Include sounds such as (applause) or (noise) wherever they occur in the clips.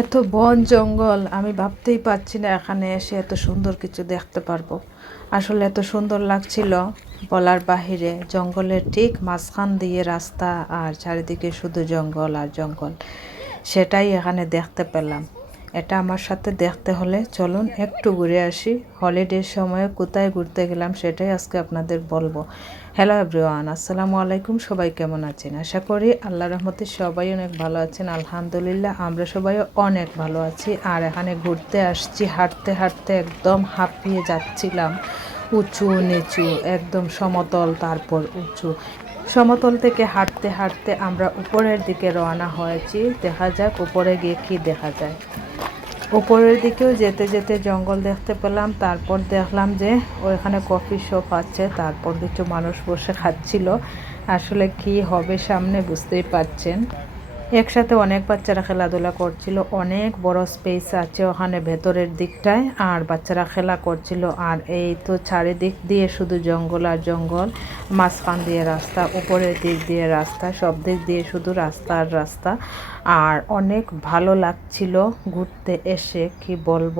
এত বন জঙ্গল, আমি ভাবতেই পারছি না এখানে এসে এত সুন্দর কিছু দেখতে পারব। আসলে এত সুন্দর লাগছিল বলার বাহিরে, জঙ্গলের ঠিক মাঝখান দিয়ে রাস্তা আর চারিদিকে শুধু জঙ্গল আর জঙ্গল। সেটাই এখানে দেখতে পেলাম। এটা আমার সাথে দেখতে হলে চলুন একটু ঘুরে আসি। হলিডের সময় কোথায় ঘুরতে গেলাম সেটাই আজকে আপনাদের বলব। হ্যালো এভরিওয়ান, আসসালামু আলাইকুম, সবাই কেমন আছেন? আশা করি আল্লাহ রহমতে সবাই অনেক ভালো আছেন। আলহামদুলিল্লাহ, আমরা সবাই অনেক ভালো আছি। আর এখানে ঘুরতে আসছি, হাঁটতে হাঁটতে একদম হাঁপিয়ে যাচ্ছিলাম। উঁচু, নিচু, একদম সমতল, তারপর উঁচু। সমতল থেকে হাঁটতে হাঁটতে আমরা উপরের দিকে রওনা হয়েছি। দেখা যাক উপরে গিয়ে কি দেখা যায়। উপরের দিকেও যেতে যেতে জঙ্গল দেখতে পেলাম। তারপর দেখলাম যে ওইখানে কফি শপ আছে। তারপর কিছু মানুষ বসে খাচ্ছিল। আসলে কি হবে সামনে বুঝতেই পারছেন। একসাথে অনেক বাচ্চারা খেলাধুলা করছিল, অনেক বড় স্পেস আছে ওখানে ভেতরের দিকটায়, আর বাচ্চারা খেলা করছিল। আর এই তো চারিদিক দিয়ে শুধু জঙ্গল আর জঙ্গল, মাঝখান দিয়ে রাস্তা, উপরের দিক দিয়ে রাস্তা, সব দিক দিয়ে শুধু রাস্তা আর রাস্তা। আর অনেক ভালো লাগছিল ঘুরতে এসে, কি বলব?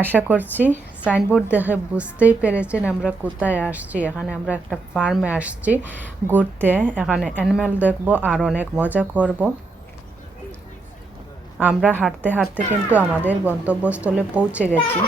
আশা করছি সাইনবোর্ড দেখে বুঝতেই পেরেছেন আমরা কোথায় আসছি। এখানে আমরা একটা ফার্মে আসছি ঘুরতে। এখানে অ্যানিম্যাল দেখব আর অনেক মজা করব। আমরা হাঁটতে হাঁটতে কিন্তু আমাদের গন্তব্যস্থলে পৌঁছে গেছি।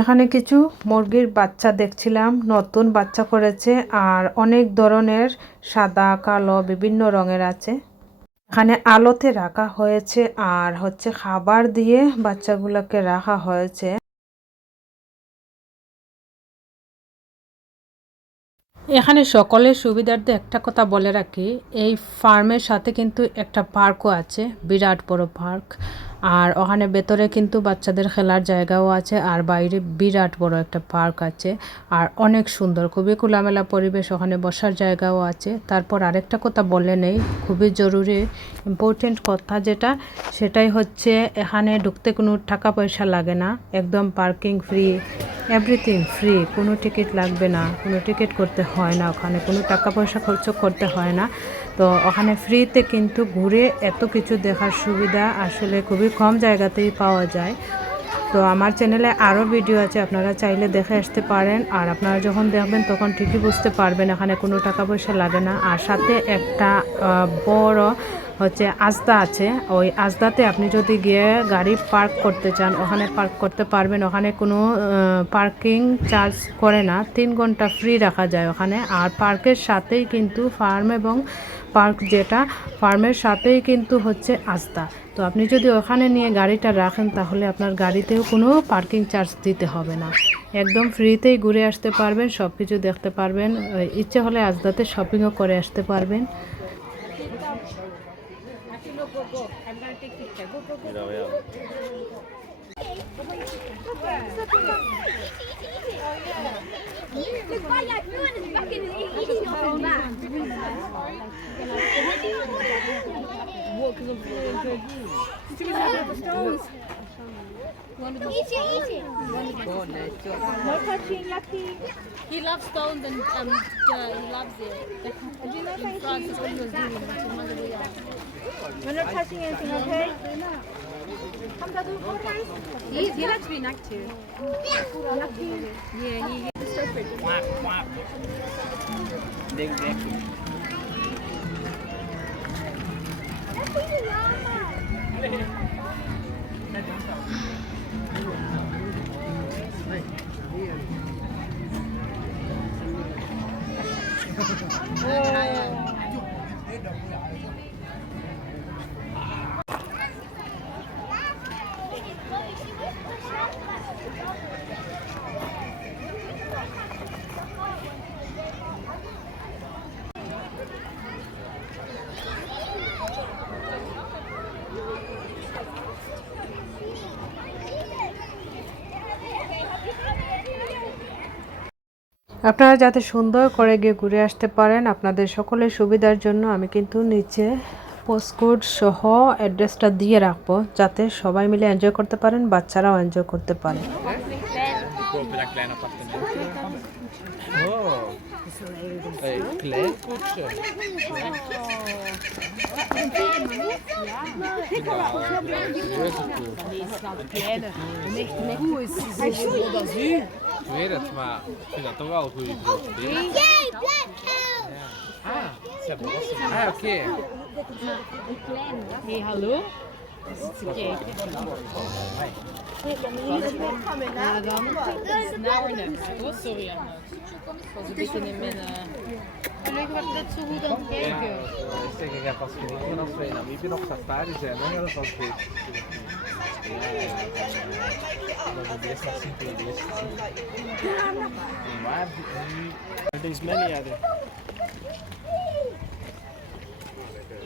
এখানে কিছু মুরগির বাচ্চা দেখছিলাম, নতুন বাচ্চা করেছে আর অনেক ধরনের সাদা, কালো, বিভিন্ন রঙের আছে। এখানে আলোতে রাখা হয়েছে আর হচ্ছে খাবার দিয়ে বাচ্চাগুলোকে রাখা হয়েছে। এখানে সকলের সুবিধার্থে একটা কথা বলে রাখি, এই ফার্মের সাথে কিন্তু একটা পার্কও আছে, বিরাট বড় পার্ক। আর ওখানে ভেতরে কিন্তু বাচ্চাদের খেলার জায়গাও আছে, আর বাইরে বিরাট বড় একটা পার্ক আছে, আর অনেক সুন্দর, খুবই খোলামেলা পরিবেশ ওখানে বসার জায়গাও আছে। তারপর আরেকটা কথা বলে নেই, খুবই জরুরি ইম্পর্টেন্ট কথা যেটা, সেটাই হচ্ছে এখানে ঢুকতে কোনো টাকা পয়সা লাগে না, একদম পার্কিং ফ্রি এভরিথিং ফ্রি কোনো টিকিট লাগবে না, কোনো টিকিট করতে হয় না ওখানে, কোনো টাকা পয়সা খরচ করতে হয় না। তো ওখানে ফ্রিতে কিন্তু ঘুরে এত কিছু দেখার সুবিধা আসলে খুবই কম জায়গাতেই পাওয়া যায়। তো আমার চ্যানেলে আরও ভিডিও আছে, আপনারা চাইলে দেখে আসতে পারেন। আর আপনারা যখন দেখবেন, তখন ঠিকই বুঝতে পারবেন, এখানে কোনো টাকা পয়সা লাগে না। আর সাথে একটা বড় হচ্ছে আজদা আছে। ওই আজদাতে আপনি যদি গিয়ে গাড়ি পার্ক করতে চান, ওখানে পার্ক করতে পারবেন। ওখানে কোনো পার্কিং চার্জ করে না। তিন ঘণ্টা ফ্রি রাখা যায় ওখানে। আর পার্কের সাথেই কিন্তু ফার্ম এবং পার্ক যেটা ফার্মের সাথেই কিন্তু হচ্ছে আস্তা। তো আপনি যদি ওখানে নিয়ে গাড়িটা রাখেন, তাহলে আপনার গাড়িতেও কোনো পার্কিং চার্জ দিতে হবে না। একদম ফ্রিতেই ঘুরে আসতে পারবেন সব কিছু দেখতে পারবেন। ইচ্ছে হলে আজদাতে শপিংও করে আসতে পারবেন। Mira, vea. Look, you're doing. What? Because I'm feeling good. Have the stones? Touching, lucky. He loves stones and um, uh, he loves it. In France, that's what he was doing. To, We're not touching anything, okay? He, he likes to be knocked too. Yeah, he, he's so pretty. আপনারা যাতে সুন্দর করে গিয়ে ঘুরে আসতে পারেন, আপনাদের সকলের সুবিধার জন্য আমি কিন্তু নিচে পোস্টকোড সহ অ্যাড্রেসটা দিয়ে রাখব, যাতে সবাই মিলে এনজয় করতে পারেন, বাচ্চারাও এনজয় করতে পারে। kopen dat klein appartement. Oh. Hey, klein koetje. Ja. Is wel kleiner. Echt is. Hij is zo dan u. Ik weet het, maar ik is dat toch wel een goede grote beer. Ah, ah oké. Okay. Nee, hallo? Ja, dan. Nou, or next. Oh, sorry, Arnold. Ik was een beetje in mijn... Leuk, was net zo goed aan het kijken. Ik zeg, ik heb pas gekeken als wij in Namibië op safari zijn. Het beter. Ja, ja, ja. Dat is een dat. Maar nu... There's many of them.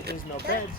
There's no beds.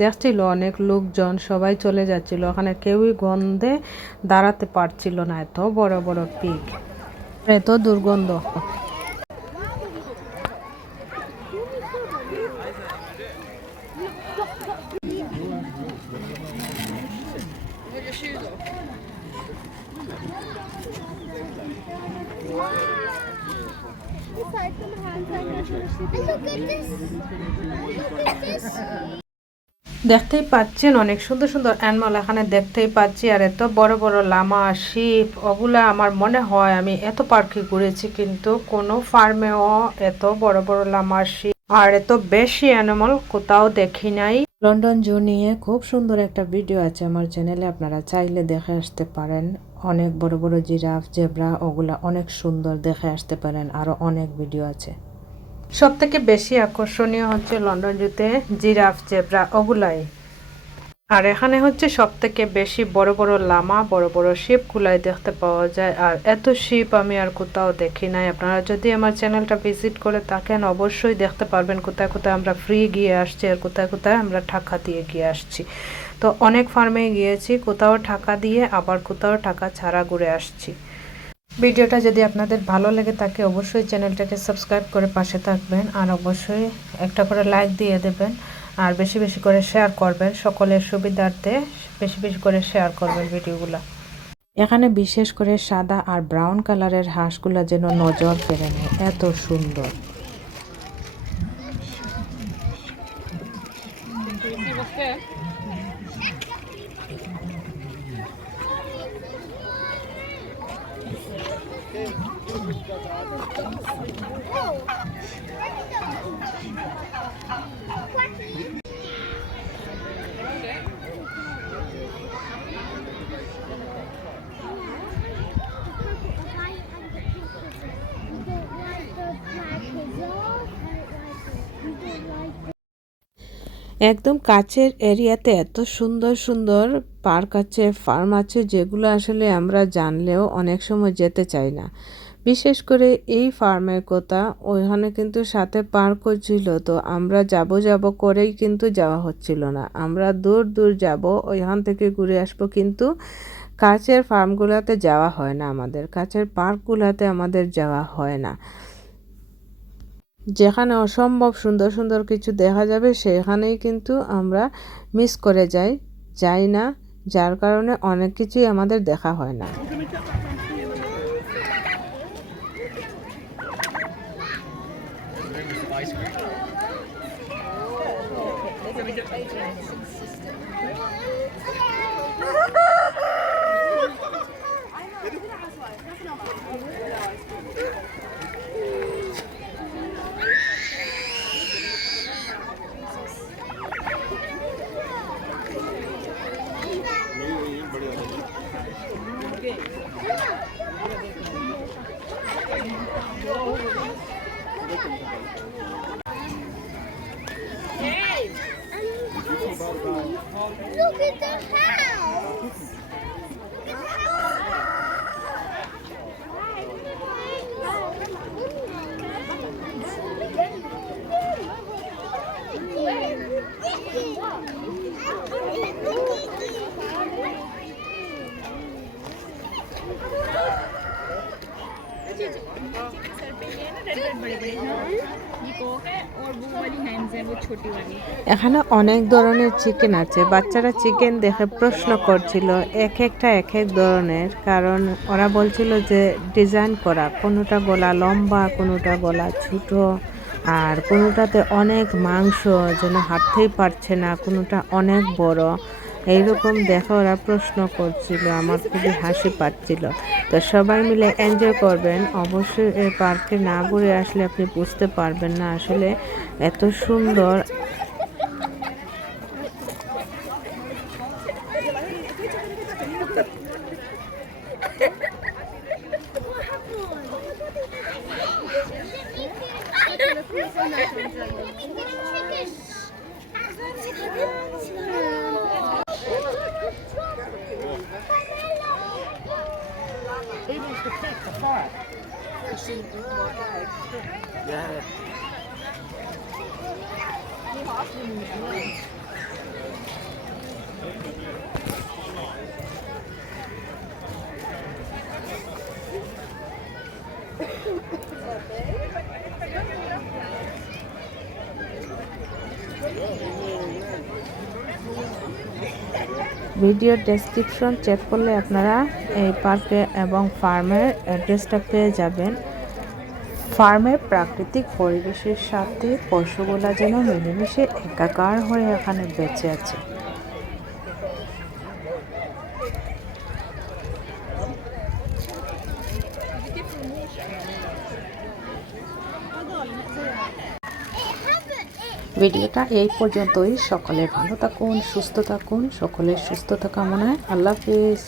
দেখছিল অনেক লোকজন, সবাই চলে যাচ্ছিল। ওখানে কেউই গন্ধে দাঁড়াতে পারছিল না এত বড় বড় পিক এত দুর্গন্ধ। Look at this. Look at this. দেখতেই পাচ্ছেন, অনেক সুন্দর সুন্দর অ্যানিমাল এখানে দেখতেই পাচ্ছি। আর এত বড় বড় লামা, শিপ, ওগুলা আমার মনে হয় আমি এত পার্কে ঘুরেছি, কিন্তু কোনো ফার্মেও এত বড় বড় লামা, শিপ, আর এত বেশি অ্যানিমাল কোথাও দেখি নাই। লন্ডন জু নিয়ে খুব সুন্দর একটা ভিডিও আছে আমার চ্যানেলে আপনারা চাইলে দেখে আসতে পারেন। অনেক বড় বড় জিরাফ, জেব্রা, ওগুলা অনেক সুন্দর দেখে আসতে পারেন, আরও অনেক ভিডিও আছে। সব থেকে বেশি আকর্ষণীয় হচ্ছে লন্ডন জুতে জিরাফ, জেব্রা ওগুলাই আর এখানে হচ্ছে সব থেকে বেশি বড় বড় লামা, বড় বড় শিপগুলাই দেখতে পাওয়া যায়। আর এত শিপ আমি আর কোথাও দেখি নাই। আপনারা যদি আমার চ্যানেলটা ভিজিট করে থাকেন, অবশ্যই দেখতে পারবেন কোথায় কোথায় আমরা ফ্রি গিয়ে আসছি আর কোথায় কোথায় আমরা টাকা দিয়ে গিয়ে আসছি। তো অনেক ফার্মে গিয়েছি, কোথাও টাকা দিয়ে আবার কোথাও টাকা ছাড়া ঘুরে আসছি। ভিডিওটা যদি আপনাদের ভালো লেগে থাকে, অবশ্যই চ্যানেলটাকে সাবস্ক্রাইব করে পাশে থাকবেন আর অবশ্যই একটা করে লাইক দিয়ে দেবেন আর বেশি বেশি করে শেয়ার করবেন। সকলের সুবিধার্থে বেশি বেশি করে শেয়ার করবেন ভিডিওগুলো। এখানে বিশেষ করে সাদা আর ব্রাউন কালারের হাঁসগুলো যেন নজর কেড়ে নেয়। এত সুন্দর। একদম কাছের এরিয়াতে এত সুন্দর সুন্দর পার্ক আছে, ফার্ম আছে, যেগুলো আসলে আমরা জানলেও অনেক সময় যেতে চাই না। বিশেষ করে এই ফার্মের কথা, ওইখানে কিন্তু সাথে পার্কও ছিল, তো আমরা যাব যাব করেই কিন্তু যাওয়া হচ্ছিল না। আমরা দূর দূর যাব, ওইখান থেকে ঘুরে আসব, কিন্তু কাছের ফার্মগুলোতে যাওয়া হয় না আমাদের, কাছের পার্কগুলোতে আমাদের যাওয়া হয় না। যেখানে অসম্ভব সুন্দর সুন্দর কিছু দেখা যাবে, সেখানেই কিন্তু আমরা মিস করে যাই যাই না, যার কারণে অনেক কিছুই আমাদের দেখা হয় না। ice cream. (laughs) They're gonna. Hey, look at the এখানে অনেক ধরনের চিকেন আছে। বাচ্চারা চিকেন দেখে প্রশ্ন করছিল, এক একটা এক এক ধরনের। কারণ ওরা বলছিল যে ডিজাইন করা, কোনোটা গলা লম্বা, কোনোটা গলা ছোট, আর কোনোটাতে অনেক মাংস যেন হাঁটতেই পারছে না, কোনোটা অনেক বড়। এইরকম দেখে ওরা প্রশ্ন করছিল, আমার খুবই হাসি পাচ্ছিল। তো সবাই মিলে এনজয় করবেন। অবশ্যই এই পার্কে না ঘুরে আসলে আপনি বুঝতে পারবেন না আসলে এত সুন্দর। ভিডিওর ডেসক্রিপশন চেক করলে আপনারা এই পার্কে এবং ফার্মের অ্যাড্রেসটা পেয়ে যাবেন। ফার্মের প্রাকৃতিক পরিবেশের সাথে পশুগুলা যেন মিলেমিশে একাকার হয়ে এখানে বেঁচে আছে। ভিডিওটা এই পর্যন্তই। সকলে ভালো থাকুন, সুস্থ থাকুন। সকলের সুস্থতা কামনায় আল্লাহ হাফিজ।